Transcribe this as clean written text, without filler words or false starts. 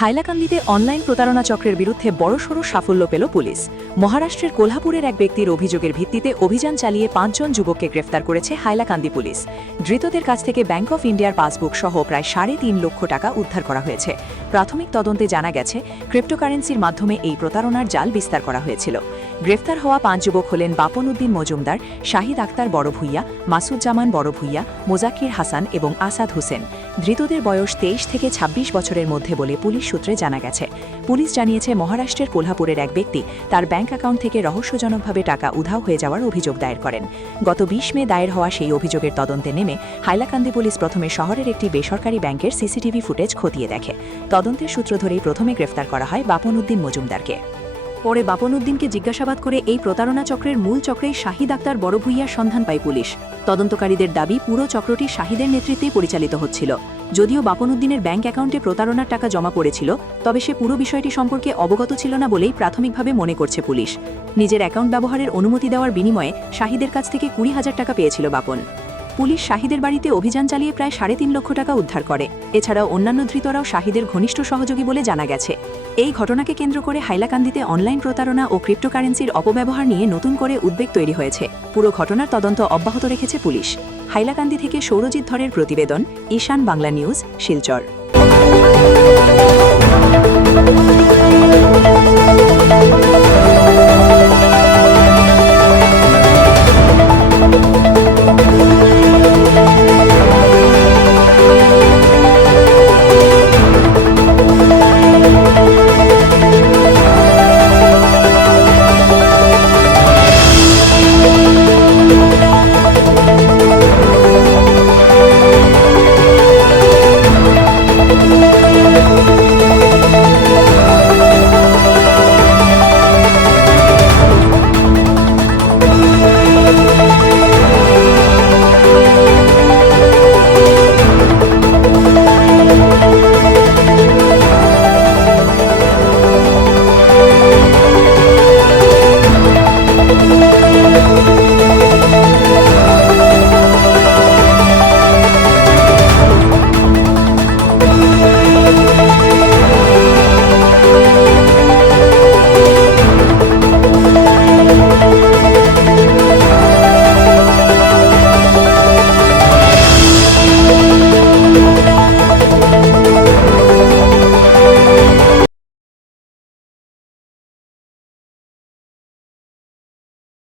হাইলাকান্দিতে online প্রতারণা চক্রের বিরুদ্ধে বড়সড় সাফল্য পেল পুলিশ। মহারাষ্ট্রের কোলহাপুরের এক ব্যক্তির অভিযোগের ভিত্তিতে অভিযান চালিয়ে ৫ জন যুবককে গ্রেফতার করেছে হাইলাকান্দি পুলিশ। ধৃতদের কাছ থেকে ব্যাংক অফ ইন্ডিয়ার পাসবুক সহ প্রায় ৩.৫ লক্ষ টাকা উদ্ধার করা হয়েছে। প্রাথমিক তদন্তে জানা গেছে, ক্রিপ্টোকারেন্সির মাধ্যমে এই প্রতারণার জাল বিস্তার করা হয়েছিল। গ্রেফতার হওয়া ৫ যুবক হলেন বাপন উদ্দিন মজুমদার, শাহিদ আক্তার বড় ভূঁইয়া, মাসুজ্জামান বড় ভূঁইয়া, মোজাক্কির হাসান এবং আসাদ হোসেন। ধৃতদের বয়স ২৩ থেকে ২৬ বছরের মধ্যে বলে পুলিশ সূত্রে জানা গেছে। পুলিশ জানিয়েছে, মহারাষ্ট্রের কোলহাপুরের এক ব্যক্তি তার ব্যাংক অ্যাকাউন্ট থেকে রহস্যজনকভাবে টাকা উধাও হয়ে যাওয়ার অভিযোগ দায়ের করেন। গত ২০ মে দায়ের হওয়া সেই অভিযোগের তদন্তে নেমে হাইলাকান্দি পুলিশ প্রথমে শহরের একটি বেসরকারি ব্যাংকের সিসিটিভি ফুটেজ খতিয়ে দেখে। তদন্তের সূত্র ধরেই প্রথমে গ্রেফতার করা হয় বাপন উদ্দিন মজুমদারকে। পরে বাপন উদ্দিনকে জিজ্ঞাসাবাদ করে এই প্রতারণা চক্রের মূল চক্রেই শাহিদ আক্তার বড় ভূঁইয়ার সন্ধান পায় পুলিশ। তদন্তকারীদের দাবি, পুরো চক্রটি শাহিদের নেতৃত্বেই পরিচালিত হচ্ছিল। যদিও বাপন উদ্দিনের ব্যাংক অ্যাকাউন্টে প্রতারণার টাকা জমা পড়েছিল, তবে সে পুরো বিষয়টি সম্পর্কে অবগত ছিল না বলেই প্রাথমিকভাবে মনে করছে পুলিশ। নিজের অ্যাকাউন্ট ব্যবহারের অনুমতি দেওয়ার বিনিময়ে শাহিদের কাছ থেকে ২০,০০০ টাকা পেয়েছিল বাপন। পুলিশ শাহিদের বাড়িতে অভিযান চালিয়ে প্রায় ৩.৫ লক্ষ টাকা উদ্ধার করে। এছাড়াও অন্যান্য ধৃতরাও শাহিদের ঘনিষ্ঠ সহযোগী বলে জানা গেছে। এই ঘটনাকে কেন্দ্র করে হাইলাকান্দিতে অনলাইন প্রতারণা ও ক্রিপ্টোকারেন্সির অপব্যবহার নিয়ে নতুন করে উদ্বেগ তৈরি হয়েছে। পুরো ঘটনার তদন্ত অব্যাহত রেখেছে পুলিশ। হাইলাকান্দি থেকে সৌরজিৎ ধরের প্রতিবেদন, ঈশান বাংলা নিউজ, শিলচর।